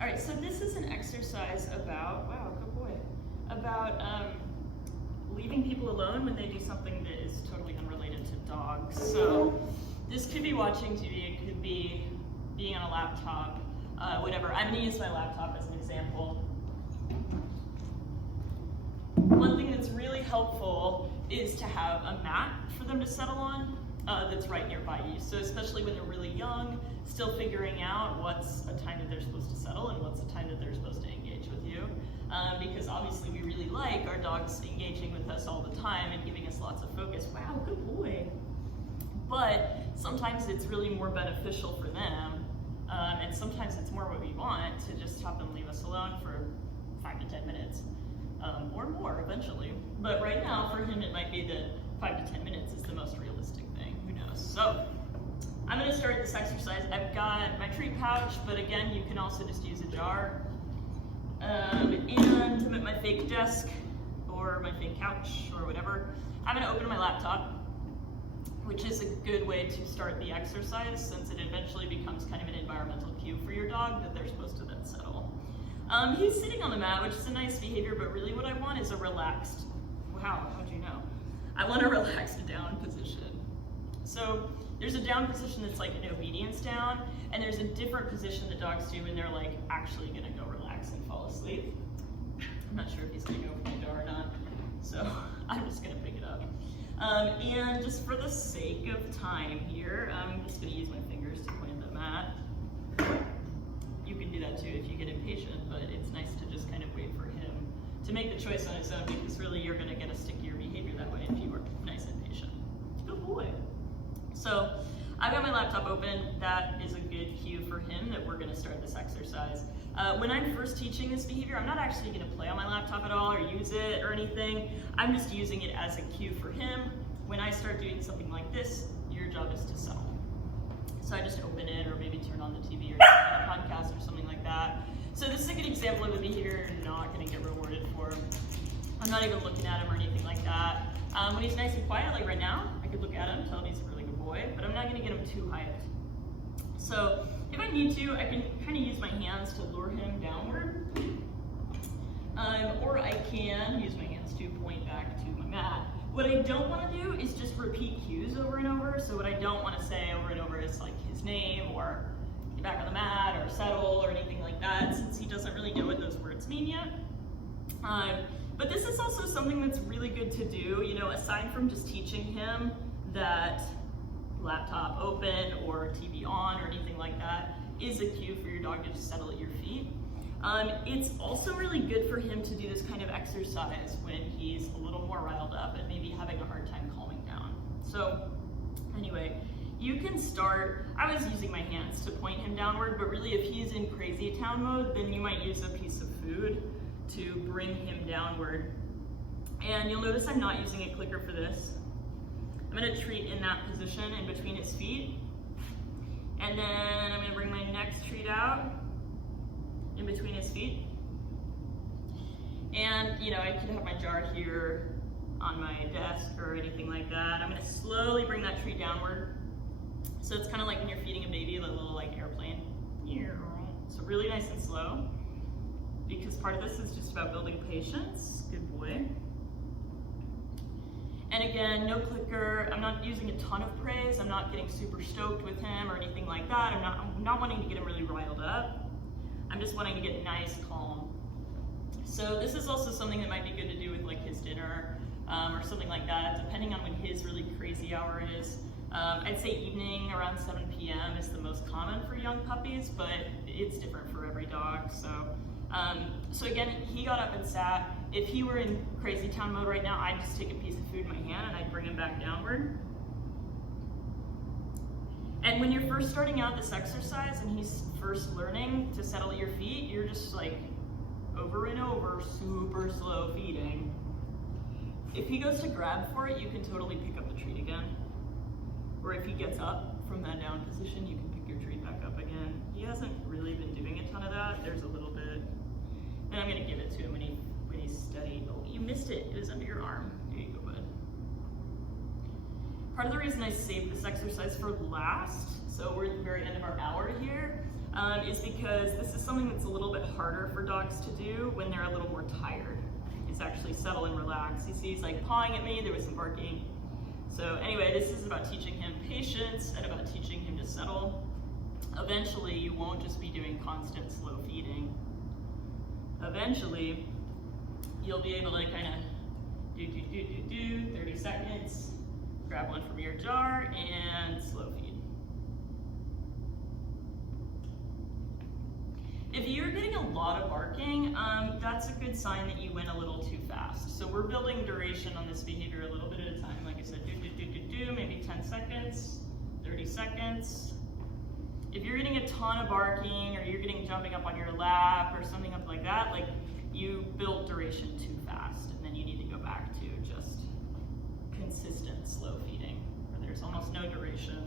All right, so this is an exercise about, wow, good boy, about leaving people alone when they do something that is totally unrelated to dogs. So this could be watching TV, it could be being on a laptop, whatever. I'm gonna use my laptop as an example. One thing that's really helpful is to have a mat for them to settle on that's right nearby you. So especially when they're really young, still figuring out what's a time that they're supposed to settle and what's the time that they're supposed to engage with you. Because obviously we really like our dogs engaging with us all the time and giving us lots of focus. Wow, good boy. But sometimes it's really more beneficial for them, and sometimes it's more what we want, to just have them leave us alone for 5 to 10 minutes. Or more eventually. But right now, for him, it might be that 5 to 10 minutes is the most realistic thing. Who knows? So I'm going to start this exercise. I've got my treat pouch, but again, you can also just use a jar. And I'm at my fake desk or my fake couch or whatever. I'm going to open my laptop, which is a good way to start the exercise, since it eventually becomes kind of an environmental cue for your dog that they're supposed to then settle. He's sitting on the mat, which is a nice behavior, but really what I want is a relaxed, wow, how'd you know? I want a relaxed down position. So there's a down position that's like an obedience down, and there's a different position that dogs do when they're like actually gonna go relax and fall asleep. I'm not sure if he's gonna go for my jar or not, so I'm just gonna pick it up. And just for the sake of time here, I'm just gonna use my fingers to point at the mat. You can do that too if you get impatient, but it's nice to just kind of wait for him to make the choice on his own, because really you're going to get a stickier behavior that way if you were nice and patient. Good boy. So I've got my laptop open. That is a good cue for him that we're going to start this exercise. When I'm first teaching this behavior, I'm not actually going to play on my laptop at all or use it or anything. I'm just using it as a cue for him. When I start doing something like this, your job is to settle. So I just open it, or maybe turn on the TV or a podcast or something like that. So this is a good example of a behavior you're not going to get rewarded for. I'm not even looking at him or anything like that. When he's nice and quiet, like right now, I could look at him, tell him he's a really good boy, but I'm not going to get him too hyped. So if I need to, I can kind of use my hands to lure him downward. Or I can use my hands to point back to my mat. What I don't want to do is just repeat cues over and over. So what I don't want to say over and over is like his name, or get back on the mat, or settle, or anything like that, since he doesn't really know what those words mean yet. But this is also something that's really good to do, you know, aside from just teaching him that laptop open or TV on or anything like that is a cue for your dog to just settle at your feet. It's also really good for him to do this kind of exercise when he's a little more riled up and maybe having a hard time calming down. So anyway, you can start, I was using my hands to point him downward, but really if he's in crazy town mode, then you might use a piece of food to bring him downward. And you'll notice I'm not using a clicker for this. I'm gonna treat in that position in between his feet. And then I'm gonna bring my next treat out in between his feet. And you know, I could have my jar here on my desk or anything like that. I'm gonna slowly bring that treat downward. So it's kind of like when you're feeding a baby, a little like airplane. So really nice and slow, because part of this is just about building patience. Good boy. And again, no clicker. I'm not using a ton of praise. I'm not getting super stoked with him or anything like that. I'm not wanting to get him really riled up. I'm just wanting to get nice, calm. So this is also something that might be good to do with like his dinner or something like that, depending on when his really crazy hour is. I'd say evening around 7 p.m. is the most common for young puppies, but it's different for every dog. So again, he got up and sat. If he were in crazy town mode right now, I'd just take a piece of food in my hand and I'd bring him back downward. And when you're first starting out this exercise and he's first learning to settle at your feet, you're just like over and over, super slow feeding. If he goes to grab for it, you can totally pick up the treat again. Or if he gets up from that down position, you can pick your treat back up again. He hasn't really been doing a ton of that. There's a little bit. And I'm gonna give it to him when he's steady. Oh, you missed it. It was under your arm. There you go, bud. Part of the reason I saved this exercise for last, so we're at the very end of our hour here, is because this is something that's a little bit harder for dogs to do when they're a little more tired. Is actually settle and relax. You see he's like pawing at me, there was some barking. So anyway, this is about teaching him patience and about teaching him to settle. Eventually, you won't just be doing constant slow feeding. Eventually, you'll be able to kind of do, 30 seconds, grab one from your jar, and slow feed. If you're getting a lot of barking, that's a good sign that you went a little too fast. So we're building duration on this behavior a little bit at a time. Like I said, maybe 10 seconds, 30 seconds. If you're getting a ton of barking, or you're getting jumping up on your lap, or something up like that, like you built duration too fast, and then you need to go back to just consistent slow feeding, where there's almost no duration.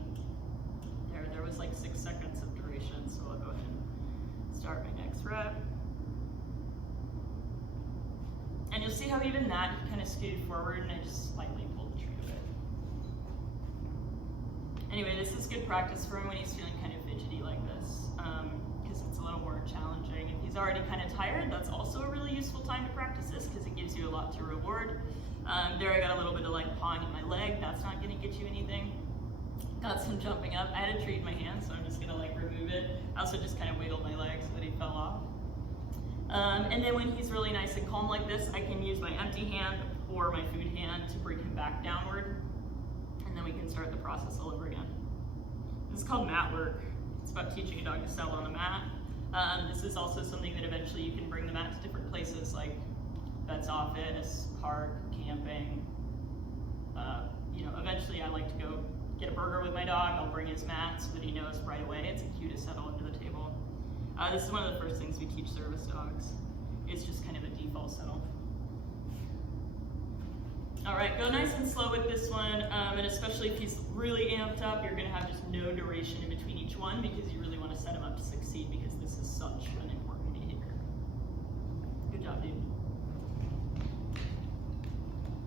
There was like 6 seconds of duration, so I'll go ahead and start my next rep. And you'll see how even that kind of skewed forward, and I just slightly pulled the trigger a bit. Anyway, this is good practice for him when he's feeling kind of fidgety like this, because it's a little more challenging. If he's already kind of tired, that's also a really useful time to practice this, because it gives you a lot to reward. There I got a little bit of like pawing at my leg. That's not going to get you anything. Got some jumping up. I had a treat in my hand, so I'm just going to like remove it. I also just kind of wiggled my leg so that he fell off. And then when he's really nice and calm like this, I can use my empty hand or my food hand to bring him back downward. And then we can start the process all over again. This is called mat work. It's about teaching a dog to settle on a mat. This is also something that eventually you can bring the mat to different places, like vet's office, park, camping. Eventually I like to go get a burger with my dog. I'll bring his mat so that he knows right away it's a cue to settle under the table. This is one of the first things we teach service dogs. It's just kind of a default settle. All right, go nice and slow with this one, and especially if he's really amped up, you're gonna have just no duration in between each one, because you really wanna set him up to succeed.